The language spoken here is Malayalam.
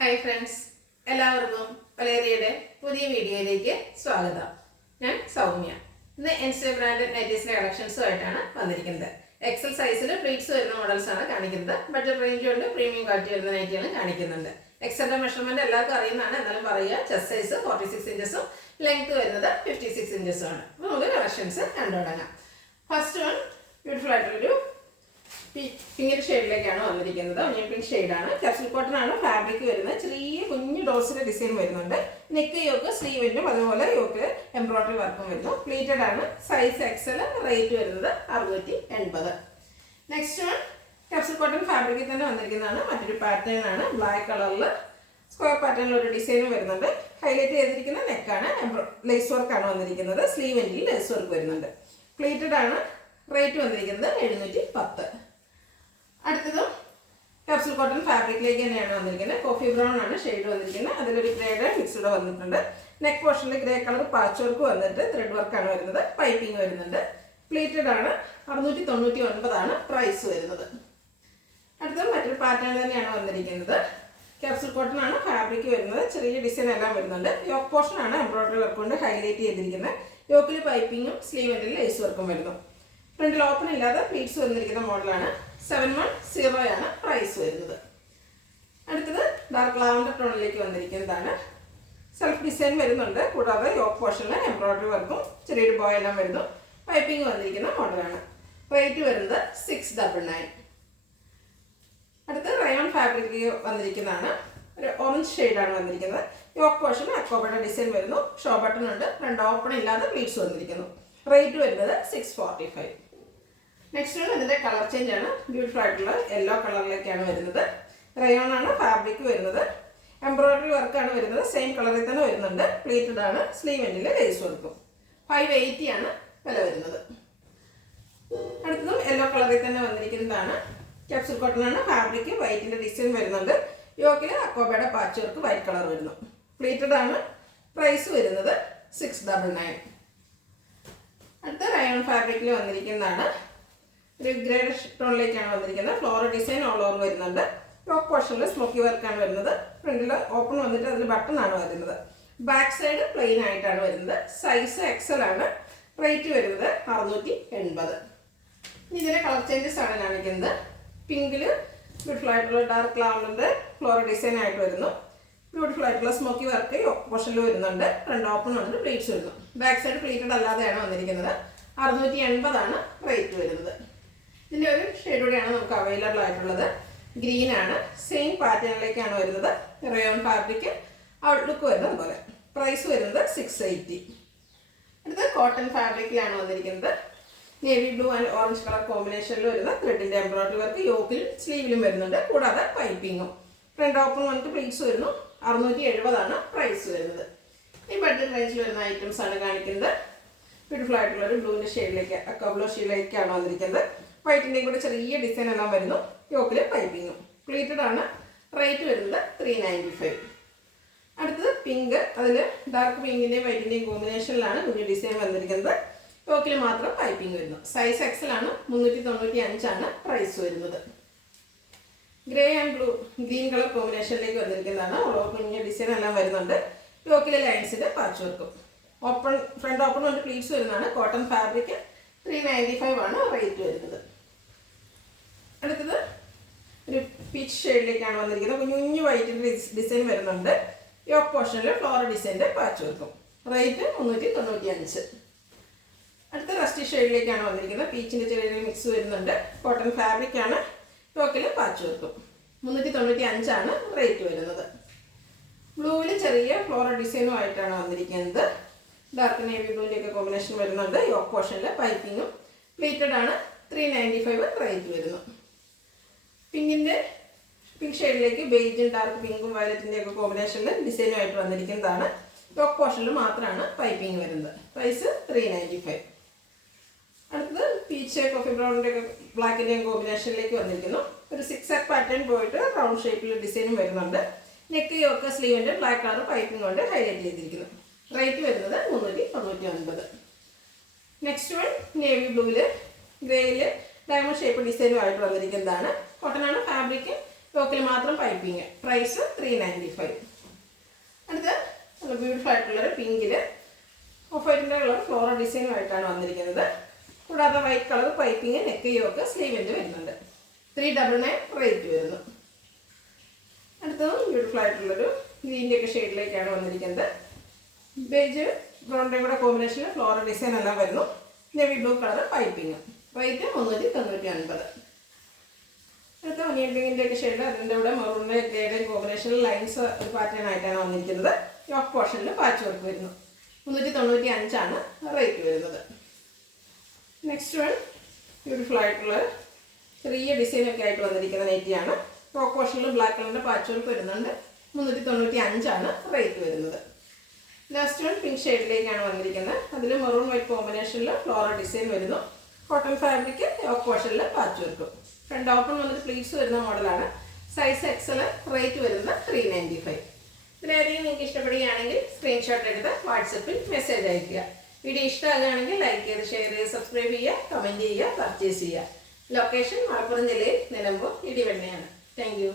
ഹായ് ഫ്രണ്ട്സ്, എല്ലാവർക്കും വലേറിയയുടെ പുതിയ വീഡിയോയിലേക്ക് സ്വാഗതം. ഞാൻ സൗമ്യ. ഇന്ന് എൻസ്റ്റേ ബ്രാൻഡഡ് നൈറ്റീസിലെ കളക്ഷൻസുമായിട്ടാണ് വന്നിരിക്കുന്നത്. എക്സൽ സൈസിൽ പ്ലീറ്റ്സ് വരുന്ന മോഡൽസ് ആണ് കാണിക്കുന്നത്. ബഡ്ജറ്റ് റേഞ്ച് കൊണ്ട് പ്രീമിയം ക്വാളിറ്റി വരുന്ന നൈറ്റിയാണ് കാണിക്കുന്നുണ്ട്. എക്സലിന്റെ മെഷർമെന്റ് എല്ലാവർക്കും അറിയുന്നതാണ്, എന്നാലും പറയുക. ചെസ്റ്റ് സൈസ് 46 ഇഞ്ചസും ലെങ്ത് വരുന്നത് 56 ഇഞ്ചസും ആണ്. അപ്പോൾ നമുക്ക് കളക്ഷൻസ് കണ്ടു തുടങ്ങാം. ഫസ്റ്റ് വൺ ബ്യൂട്ടിഫുൾ ആയിട്ടുള്ളൊരു പിങ്ക് ഷെയ്ഡിലേക്കാണ് വന്നിരിക്കുന്നത്. ഒനിയൻ പിങ്ക് ഷെയ്ഡാണ്. ക്യാപ്സൂൾ കോട്ടൺ ആണ് ഫാബ്രിക് വരുന്നത്. ചെറിയ കുഞ്ഞു ഡോസിന്റെ ഡിസൈൻ വരുന്നുണ്ട്. നെക്ക് യോക്ക് സ്ലീവിനും അതുപോലെ യോക്ക് എംബ്രോയിഡറി വർക്കും വരുന്നു. പ്ലീറ്റഡ് ആണ്. Size Excel. റേറ്റ് വരുന്നത് 680. നെക്സ്റ്റ് വൺ ക്യാപ്സൂൾ കോട്ടൺ ഫാബ്രിക്കിൽ തന്നെ വന്നിരിക്കുന്നതാണ്. മറ്റൊരു പാറ്റേൺ ആണ്. ബ്ലാക്ക് കളറിൽ സ്ക്വയർ പാറ്റേണിൽ ഒരു ഡിസൈനും വരുന്നുണ്ട്. ഹൈലൈറ്റ് ചെയ്തിരിക്കുന്ന നെക്കാണ്. ലേസ് വർക്കാണ് വന്നിരിക്കുന്നത്. സ്ലീവിൻ്റെ ലേസ് വർക്ക് വരുന്നുണ്ട്. പ്ലീറ്റഡ് ആണ്. റേറ്റ് വന്നിരിക്കുന്നത് 710. അടുത്തതും ക്യാപ്സൂൾ കോട്ടൺ ഫാബ്രിക്കിലേക്ക് തന്നെയാണ് വന്നിരിക്കുന്നത്. കോഫി ബ്രൗൺ ആണ് ഷെയ്ഡ് വന്നിരിക്കുന്നത്. അതിലൊരു ഗ്രേഡ് മിക്സ്ഡ് വന്നിട്ടുണ്ട്. നെക്ക് പോർഷനിൽ ഗ്രേ കളർ പാച്ച് വർക്ക് വന്നിട്ട് ത്രെഡ് വർക്കാണ് വരുന്നത്. പൈപ്പിംഗ് വരുന്നുണ്ട്. പ്ലീറ്റഡ് ആണ്. 699 ആണ് പ്രൈസ് വരുന്നത്. അടുത്തത് മറ്റൊരു പാറ്റേൺ തന്നെയാണ് വന്നിരിക്കുന്നത്. ക്യാപ്സൂൾ കോട്ടൺ ആണ് ഫാബ്രിക് വരുന്നത്. ചെറിയ ഡിസൈൻ എല്ലാം വരുന്നുണ്ട്. യോക്ക് പോർഷൻ ആണ് എംബ്രോയിഡറി വർക്ക് കൊണ്ട് ഹൈലൈറ്റ് ചെയ്തിരിക്കുന്നത്. യോക്കിൽ പൈപ്പിങ്ങും സ്ലീവിൻ്റെ ലേസ് വർക്കും വരുന്നു. ഫ്രണ്ടിൽ ഓപ്പൺ ഇല്ലാതെ പ്ലീറ്റ്സ് വന്നിരിക്കുന്ന മോഡലാണ്. 710 ആണ് പ്രൈസ് വരുന്നത്. അടുത്തത് ഡാർക്ക് ലാവൻഡർ ടോണിലേക്ക് വന്നിരിക്കുന്നതാണ്. സെൽഫ് ഡിസൈൻ വരുന്നുണ്ട്. കൂടാതെ യോക്ക് പോർഷനിൽ എംബ്രോയിഡറി വർക്കും ചെറിയൊരു ബോയ് എല്ലാം വരുന്നു. പൈപ്പിംഗ് വന്നിരിക്കുന്ന മോഡലാണ്. റേറ്റ് വരുന്നത് 699. അടുത്ത് റയോൺ ഫാബ്രിക് വന്നിരിക്കുന്നതാണ്. ഒരു ഓറഞ്ച് ഷെയ്ഡാണ് വന്നിരിക്കുന്നത്. യോക്ക് പോർഷനിൽ അക്കോബയുടെ ഡിസൈൻ വരുന്നു. ഷോ ബട്ടൺ ഉണ്ട്. രണ്ട് ഓപ്പൺ ഇല്ലാതെ പ്ലീറ്റ്സ് വന്നിരിക്കുന്നു. റേറ്റ് വരുന്നത് 645. നെക്സ്റ്റ് ഇതിൻ്റെ കളർ ചേഞ്ച് ആണ്. ബ്യൂട്ടിഫുൾ ആയിട്ടുള്ള യെല്ലോ കളറിലേക്കാണ് വരുന്നത്. റയോൺ ആണ് ഫാബ്രിക് വരുന്നത്. എംബ്രോയിഡറി വർക്കാണ് വരുന്നത്. സെയിം കളറിൽ തന്നെ വരുന്നുണ്ട്. പ്ലീറ്റഡ് ആണ്. സ്ലീവ് എൻഡിൽ ലേസ് വർക്കും. 580 ആണ് വില വരുന്നത്. അടുത്തതും യെല്ലോ കളറിൽ തന്നെ വന്നിരിക്കുന്നതാണ്. ക്യാപ്സൂൾ കോട്ടൺ ആണ് ഫാബ്രിക്. വൈറ്റിൻ്റെ ഡിസൈൻ വരുന്നുണ്ട്. യോക്കിൽ അക്കോബയുടെ പാച്ച് വർക്ക് വൈറ്റ് കളർ വരുന്നു. പ്ലീറ്റഡ് ആണ്. പ്രൈസ് വരുന്നത് 699. അടുത്ത റയോൺ ഫാബ്രിക്കിൽ വന്നിരിക്കുന്നതാണ്. ഒരു ഗ്രേഡ് ടോണിലേക്കാണ് വന്നിരിക്കുന്നത്. ഫ്ലോറൽ ഡിസൈൻ ഓൾ ഓവർ വരുന്നുണ്ട്. ടോപ്പ് പോർഷനിൽ സ്മോക്കി വർക്കാണ് വരുന്നത്. ഫ്രണ്ടിൽ ഓപ്പൺ വന്നിട്ട് അതിൽ ബട്ടൺ ആണ് വരുന്നത്. ബാക്ക് സൈഡ് പ്ലെയിൻ ആയിട്ടാണ് വരുന്നത്. സൈസ് എക്സൽ ആണ്. റേറ്റ് വരുന്നത് 680. ഇതിൻ്റെ കളർ ചേഞ്ചസ് ആണ് കാണിക്കുന്നത്. പിങ്കിൽ ബ്യൂട്ടിഫുൾ ആയിട്ടുള്ള ഡാർക്ക് ലാവൻഡറിൻ്റെ ഫ്ലോറൽ ഡിസൈൻ ആയിട്ട് വരുന്നു. ബ്യൂട്ടിഫുൾ ആയിട്ടുള്ള സ്മോക്കി വർക്ക് പോർഷനിൽ വരുന്നുണ്ട്. ഫ്രണ്ട് ഓപ്പൺ വന്നിട്ട് പ്ലീറ്റ്സ് വരുന്നു. ബാക്ക് സൈഡ് പ്ലീറ്റഡ് അല്ലാതെയാണ് വന്നിരിക്കുന്നത്. 680 ആണ് റേറ്റ് വരുന്നത്. ഇതിൻ്റെ ഒരു ഷെയ്ഡ് കൂടെയാണ് നമുക്ക് അവൈലബിൾ ആയിട്ടുള്ളത്. ഗ്രീൻ ആണ്. സെയിം പാറ്റേണിലേക്കാണ് വരുന്നത്. റയോൺ ഫാബ്രിക് ഔട്ട്ലുക്ക് വരുന്നത് പോലെ. പ്രൈസ് വരുന്നത് 680. അടുത്ത കോട്ടൺ ഫാബ്രിക്കിലാണ് വന്നിരിക്കുന്നത്. Navy blue and orange colour കോമ്പിനേഷനിൽ വരുന്ന ത്രെഡിൻ്റെ എംബ്രോയിഡറി വർക്ക് യോക്കിലും സ്ലീവിലും വരുന്നുണ്ട്. കൂടാതെ പൈപ്പിങ്ങും. ഫ്രണ്ട് ഓപ്പൺ വന്നിട്ട് പ്ലീറ്റ്സ് വരുന്നു. 670 ആണ് പ്രൈസ് വരുന്നത്. ഈ ബഡ്ജറ്റ് റേഞ്ചിൽ വരുന്ന ഐറ്റംസ് ആണ് കാണിക്കുന്നത്. ബ്യൂട്ടിഫുൾ ആയിട്ടുള്ള ഒരു ബ്ലൂവിൻ്റെ ഷെയ്ഡിലേക്ക് അക്കോബ്ലോ ഷെയ്ഡിലേക്കാണ് വന്നിരിക്കുന്നത്. വൈറ്റിൻ്റെയും കൂടെ ചെറിയ ഡിസൈൻ എല്ലാം വരുന്നു. യോക്കിൽ പൈപ്പിങ്ങും. പ്ലീറ്റഡ് ആണ്. റേറ്റ് വരുന്നത് 395. അടുത്തത് പിങ്ക്. അതിൽ ഡാർക്ക് പിങ്കിൻ്റെയും വൈറ്റിൻ്റെയും കോമ്പിനേഷനിലാണ് കുഞ്ഞു ഡിസൈൻ വന്നിരിക്കുന്നത്. യോക്കിൽ മാത്രം പൈപ്പിംഗ് വരുന്നു. സൈസ് എക്സൽ ആണ്. 395 ആണ് പ്രൈസ് വരുന്നത്. Grey and blue green colour കോമ്പിനേഷനിലേക്ക് വന്നിരിക്കുന്നതാണ്. ഓരോ കുഞ്ഞു ഡിസൈൻ എല്ലാം വരുന്നുണ്ട്. യോക്കിലെ ലൈൻസിൻ്റെ patch work. Open front open കൊണ്ട് പ്ലീറ്റ്സ് വരുന്നതാണ്. Cotton fabric. 395 ആണ് റേറ്റ് വരുന്നത്. അടുത്തത് ഒരു പീച്ച് ഷെയ്ഡിലേക്കാണ് വന്നിരിക്കുന്നത്. കുഞ്ഞു കുഞ്ഞു വൈറ്റിൻ്റെ ഡിസൈൻ വരുന്നുണ്ട്. യോക്ക് പോർഷനിൽ ഫ്ലോറൽ ഡിസൈൻ്റെ പാച്ച് വർക്കും. റേറ്റ് 395. അടുത്ത റസ്റ്റി ഷെയ്ഡിലേക്കാണ് വന്നിരിക്കുന്നത്. പീച്ചിൻ്റെ ചെറിയ മിക്സ് വരുന്നുണ്ട്. കോട്ടൺ ഫാബ്രിക് ആണ്. യോക്കിൽ പാച്ച് വർക്കും. 395 ആണ് റേറ്റ് വരുന്നത്. ബ്ലൂവിൽ ചെറിയ ഫ്ലോറൽ ഡിസൈനുമായിട്ടാണ് വന്നിരിക്കുന്നത്. ഡാർക്ക് നേവി ബ്ലൂവിൻ്റെയൊക്കെ കോമ്പിനേഷൻ വരുന്നുണ്ട്. യോക്ക് പോർഷനിൽ പൈപ്പിങ്ങും. പ്ലീറ്റഡ് ആണ്. 395 റേറ്റ് വരുന്നു. പിങ്ക് ഷെയ്ഡിലേക്ക് ബേജും ഡാർക്ക് പിങ്കും വയലറ്റിൻ്റെയൊക്കെ കോമ്പിനേഷനിൽ ഡിസൈനുമായിട്ട് വന്നിരിക്കുന്നതാണ്. യോക്ക് പോർഷനിൽ മാത്രമാണ് പൈപ്പിംഗ് വരുന്നത്. പ്രൈസ് 395. അടുത്തത് പീച്ച് കോഫി ബ്രൗണിൻ്റെയൊക്കെ ബ്ലാക്കിൻ്റെയും കോമ്പിനേഷനിലേക്ക് വന്നിരിക്കുന്നു. ഒരു 6 പാറ്റേൺ പോയിട്ട് റൗണ്ട് ഷേപ്പിൽ ഡിസൈനും വരുന്നുണ്ട്. നെക്ക് യോക്ക് സ്ലീവിൻ്റെ ബ്ലാക്ക് കളർ പൈപ്പിംഗ് കൊണ്ട് ഹൈലൈറ്റ് ചെയ്തിരിക്കുന്നു. റേറ്റ് വരുന്നത് 399. നെക്സ്റ്റ് വൺ നേവി ബ്ലൂവിൽ ഗ്രേയിൽ ഡയമണ്ട് ഷേപ്പ് ഡിസൈനുമായിട്ട് വന്നിരിക്കുന്നതാണ്. കോട്ടൺ ആണ് ഫാബ്രിക്. യോക്കിൽ മാത്രം പൈപ്പിങ്. പ്രൈസ് 395. അടുത്ത് നല്ല ബ്യൂട്ടിഫുൾ ആയിട്ടുള്ളൊരു പിങ്കിൽ ഓഫ് വൈറ്റിൻ്റെ കളർ ഫ്ലോറൽ ഡിസൈനുമായിട്ടാണ് വന്നിരിക്കുന്നത്. കൂടാതെ white colour piping, neck yoke, സ്ലീവിൻ്റെ വരുന്നുണ്ട്. 399 റേറ്റ് വരുന്നു. അടുത്തതും ബ്യൂട്ടിഫുൾ ആയിട്ടുള്ളൊരു ഗ്രീൻ്റെ ഒക്കെ ഷെയ്ഡിലേക്കാണ് വന്നിരിക്കുന്നത്. ബേജ് ബ്രൗണിൻ്റെയും കൂടെ കോമ്പിനേഷനിൽ ഫ്ലോറൽ ഡിസൈൻ എല്ലാം വരുന്നു. Navy blue colour piping. Rate 399. അടുത്ത ഒനിയൻ പിങ്കിൻ്റെ ഒക്കെ ഷെയ്ഡ്, അതിൻ്റെ കൂടെ മെറൂണിൻ്റെ ഗ്രേഡേയും കോമ്പിനേഷനിൽ ലൈൻസ് ഒരു പാറ്റേൺ ആയിട്ടാണ് വന്നിരിക്കുന്നത്. യോക്ക് പോർഷനിൽ പാച്ച് വർക്ക് വരുന്നു. 395 റേറ്റ് വരുന്നത്. നെക്സ്റ്റ് വൺ ബ്യൂട്ടിഫുൾ ആയിട്ടുള്ള ചെറിയ ഡിസൈനൊക്കെ ആയിട്ട് വന്നിരിക്കുന്ന നെറ്റിയാണ്. യോക്ക് പോർഷനിൽ ബ്ലാക്ക് കളറിൻ്റെ പാച്ച് വർക്ക് വരുന്നുണ്ട്. 395 റേറ്റ് വരുന്നത്. ലാസ്റ്റ് വൺ പിങ്ക് ഷെയ്ഡിലേക്കാണ് വന്നിരിക്കുന്നത്. അതിൽ മെറൂൺ വൈറ്റ് കോമ്പിനേഷനിൽ ഫ്ലോറൽ ഡിസൈൻ വരുന്നു. കോട്ടൺ ഫാബ്രിക്, യോക്ക് പോർഷനിൽ പാച്ച് വർക്കും. ഫ്രണ്ട് ഓപ്പൺ വന്നിട്ട് പ്ലീറ്റ്സ് വരുന്ന മോഡലാണ്. Size Excel. റേറ്റ് വരുന്നത് 395. ഇതിലേതെങ്കിലും നിങ്ങൾക്ക് ഇഷ്ടപ്പെടുകയാണെങ്കിൽ സ്ക്രീൻഷോട്ട് എടുത്ത് വാട്സപ്പിൽ മെസ്സേജ് അയയ്ക്കുക. വീഡിയോ ഇഷ്ടമാകുകയാണെങ്കിൽ ലൈക്ക് ചെയ്ത്, ഷെയർ ചെയ്ത്, സബ്സ്ക്രൈബ് ചെയ്യുക, കമൻറ്റ് ചെയ്യുക, പർച്ചേസ് ചെയ്യുക. ലൊക്കേഷൻ മലപ്പുറം ജില്ലയിൽ നിലമ്പൂർ ഇടിവണ്ണയാണ്. Thank you.